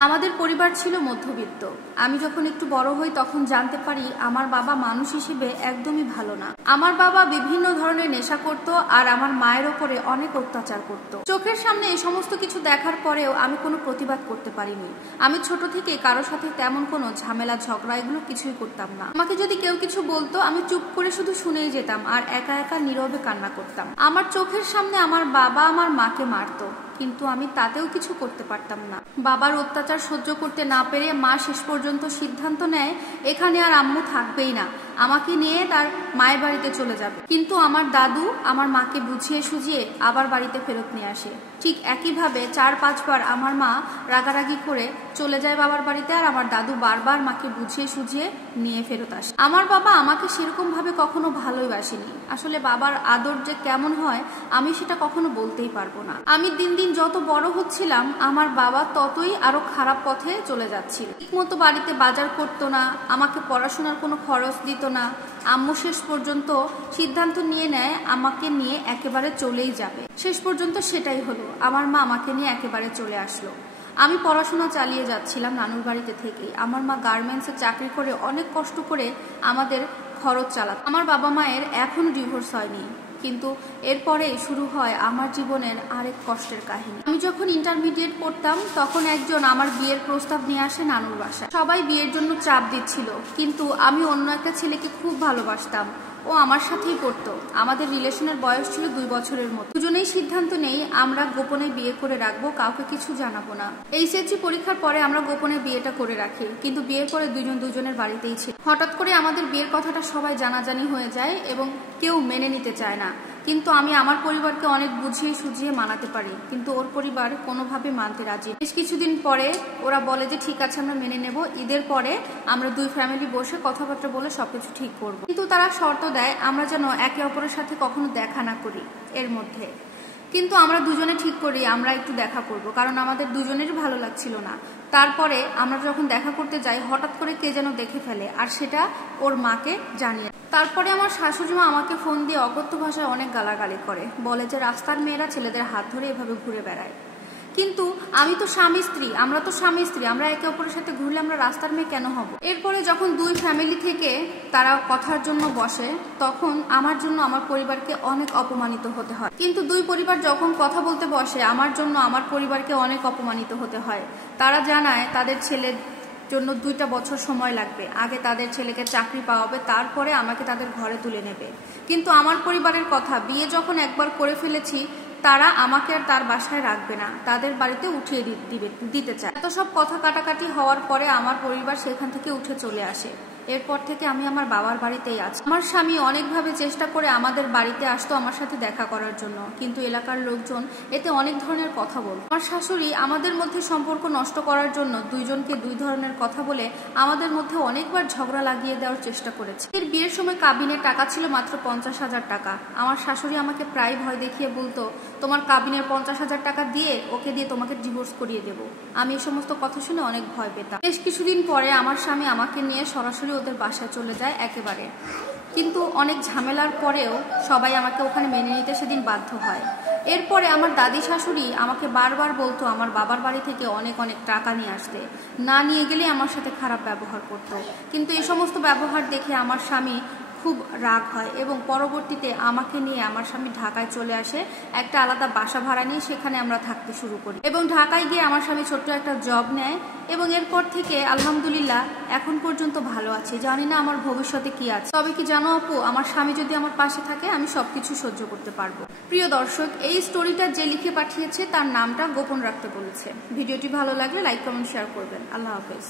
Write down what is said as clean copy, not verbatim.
আমাদের পরিবার ছিল মধ্যবিত্ত। আমি যখন একটু বড় হই তখন জানতে পারি আমার বাবা মানুষ হিসেবে একদমই ভালো না। আমার বাবা বিভিন্ন ধরনের নেশা করত আর আমার মায়ের ওপরে অনেক অত্যাচার করত। চোখের সামনে এই সমস্ত কিছু দেখার পরেও আমি কোনো প্রতিবাদ করতে পারিনি। আমি ছোট থেকে কারোর সাথে তেমন কোনো ঝামেলা ঝগড়া এগুলো কিছুই করতাম না। আমাকে যদি কেউ কিছু বলতো আমি চুপ করে শুধু শুনেই যেতাম আর একা একা নীরবে কান্না করতাম। আমার চোখের সামনে আমার বাবা আমার মাকে মারতো, কিন্তু আমি তাতেও কিছু করতে পারতাম না। বাবার অত্যাচার সহ্য করতে না পেরে মা শেষ পর্যন্ত সিদ্ধান্ত নেয় এখানে আর আম্মু থাকবেই না, আমাকে নিয়ে তার মায়ের বাড়িতে চলে যাবে। কিন্তু আমার দাদু আমার মাকে বুঝিয়ে সুঝিয়ে আবার বাড়িতে ফেরত নিয়ে আসে। ঠিক একইভাবে 4-5 বার আমার মা রাগারাগি করে চলে যায় বাবার বাড়িতে আর আমার দাদু বারবার মাকে বুঝিয়ে সুঝিয়ে নিয়ে ফেরত আসে। আমার বাবা আমাকে সেরকম ভাবে কখনো ভালোই বাসেনি। আসলে বাবার আদর যে কেমন হয় আমি সেটা কখনো বলতেই পারবো না। আমি দিন দিন যত বড় হচ্ছিলাম আমার বাবা ততই আরো খারাপ পথে চলে যাচ্ছিল। ঠিকমতো বাড়িতে বাজার করতো না, আমাকে পড়াশোনার কোনো খরচ দিত না। আম্মু শেষ পর্যন্ত সিদ্ধান্ত নিয়ে নেয় আমাকে নিয়ে একেবারে চলেই যাবে। শেষ পর্যন্ত সেটাই হলো, আমার মা আমাকে নিয়ে একেবারে চলে আসলো। আমি পড়াশোনা চালিয়ে যাচ্ছিলাম নানুর বাড়িতে থেকেই। আমার মা গার্মেন্টসে চাকরি করে অনেক কষ্ট করে আমাদের খরচ চালাত। আমার বাবা মায়ের এখনো ডিভোর্স হয়নি, কিন্তু এরপরেই শুরু হয় আমার জীবনের আরেক কষ্টের কাহিনী। আমি যখন ইন্টারমিডিয়েট পড়তাম তখন একজন আমার বিয়ের প্রস্তাব নিয়ে আসে নানুর বাসায়। সবাই বিয়ের জন্য চাপ দিচ্ছিল, কিন্তু আমি অন্য একটা ছেলেকে খুব ভালোবাসতাম। ও আমার সাথেই পড়তো। আমাদের রিলেশনের বয়স ছিল 2 বছরের মতো। দুজনেই সিদ্ধান্ত নেই আমরা গোপনে বিয়ে করে রাখবো, কাউকে কিছু জানাবো না। এইচএসসি পরীক্ষার পরে আমরা গোপনে বিয়েটা করে রাখি, কিন্তু বিয়ের পরে দুজন দুজনের বাড়িতেই ছিল। হঠাৎ করে আমাদের বিয়ের কথাটা সবাই জানাজানি হয়ে যায় এবং কেউ মেনে নিতে চায় না। কিন্তু আমি আমার পরিবারকে অনেক বুঝিয়ে সুঝিয়ে মানাতে পারি, কিন্তু ওর পরিবার কোনোভাবে মানতে রাজি। বেশ কিছুদিন পরে ওরা বলে যে ঠিক আছে আমরা মেনে নেব, ঈদের পরে আমরা 2 ফ্যামিলি বসে কথাবার্তা বলে সবকিছু ঠিক করব। কিন্তু তারা শর্ত দেয় আমরা যেন একে অপরের সাথে কখনো দেখা না করি এর মধ্যে। কিন্তু আমরা দুজনে ঠিক করি আমরা একটু দেখা করব, কারণ আমাদের দুজনেরই ভালো লাগছিল না। তারপরে আমরা যখন দেখা করতে যাই হঠাৎ করে কে যেন দেখে ফেলে আর সেটা ওর মাকে জানিয়ে। তারপরে আমার শাশুড়ি মা আমাকে ফোন দিয়ে অকথ্য ভাষায় অনেক গালাগালি করে, বলে যে রাস্তার মেয়েরা ছেলেদের হাত ধরে এভাবে ঘুরে বেড়ায়। কিন্তু আমি তো স্বামী স্ত্রী, আমরা তো স্বামী স্ত্রী, আমরা একে অপরের সাথে ঘুরলে আমরা রাস্তার মেয়ে কেন হব? এরপরে যখন 2 ফ্যামিলি থেকে তারা কথার জন্য বসে তখন আমার জন্য আমার পরিবারকে অনেক অপমানিত হতে হয়। কিন্তু 2 পরিবার যখন কথা বলতে বসে আমার জন্য আমার পরিবারকে অনেক অপমানিত হতে হয়। তারা জানায় তাদের ছেলের জন্য 2টা বছর সময় লাগবে, আগে তাদের ছেলেকে চাকরি পাওয়াবে, তারপরে আমাকে তাদের ঘরে তুলে নেবে। কিন্তু আমার পরিবারের কথা, বিয়ে যখন একবার করে ফেলেছি তারা আমাকে আর তার বাসায় রাখবে না, তাদের বাড়িতে উঠিয়ে দিতে চায়। এত সব কথা কাটাকাটি হওয়ার পরে আমার পরিবার সেখান থেকে উঠে চলে আসে। এরপর থেকে আমি আমার বাবার বাড়িতেই আছি। আমার স্বামী অনেকভাবে চেষ্টা করে আমাদের বাড়িতে আসতো আমার সাথে দেখা করার জন্য, কিন্তু এলাকার লোকজন এতে অনেক ধরনের কথা বলত। আমার শাশুড়ি আমাদের মধ্যে সম্পর্ক নষ্ট করার জন্য 2 জনকে 2 ধরনের কথা বলে আমাদের মধ্যে অনেকবার ঝগড়া লাগিয়ে দেওয়ার চেষ্টা করেছে। এর বিয়ের সময় কাবিনের টাকা ছিল মাত্র 50,000 টাকা। আমার শাশুড়ি আমাকে প্রায় ভয় দেখিয়ে বলতো তোমার কাবিনের 50,000 টাকা দিয়ে ওকে দিয়ে তোমাকে ডিভোর্স করিয়ে দেবো। আমি এই সমস্ত কথা শুনে অনেক ভয় পেতাম। বেশ কিছুদিন পরে আমার স্বামী আমাকে নিয়ে সরাসরি ওদের বাসায় চলে যায় একেবারে। কিন্তু অনেক ঝামেলার পরেও সবাই আমাকে ওখানে মেনে নিতে সেদিন বাধ্য হয়। এরপরে আমার দাদি শাশুড়ি আমাকে বারবার বলতো আমার বাবার বাড়ি থেকে অনেক অনেক টাকা নিয়ে আসতে, না নিয়ে গেলে আমার সাথে খারাপ ব্যবহার করতো। কিন্তু এই সমস্ত ব্যবহার দেখে আমার স্বামী খুব রাগ হয় এবং পরবর্তীতে আমাকে নিয়ে আমার স্বামী ঢাকায় চলে আসে। একটা আলাদা বাসা ভাড়া নিয়ে সেখানে আমরা থাকতে শুরু করি এবং ঢাকায় গিয়ে আমার স্বামী ছোট্ট একটা জব নেয় এবং এরপর থেকে আলহামদুলিল্লাহ এখন পর্যন্ত ভালো আছি। জানি না আমার ভবিষ্যতে কি আছে, তবে কি জানো আপু, আমার স্বামী যদি আমার পাশে থাকে আমি সবকিছু সহ্য করতে পারবো। প্রিয় দর্শক, এই স্টোরিটা যে লিখে পাঠিয়েছে তার নামটা গোপন রাখতে বলেছে। ভিডিওটি ভালো লাগলে লাইক কমেন্ট শেয়ার করবেন। আল্লাহ হাফেজ।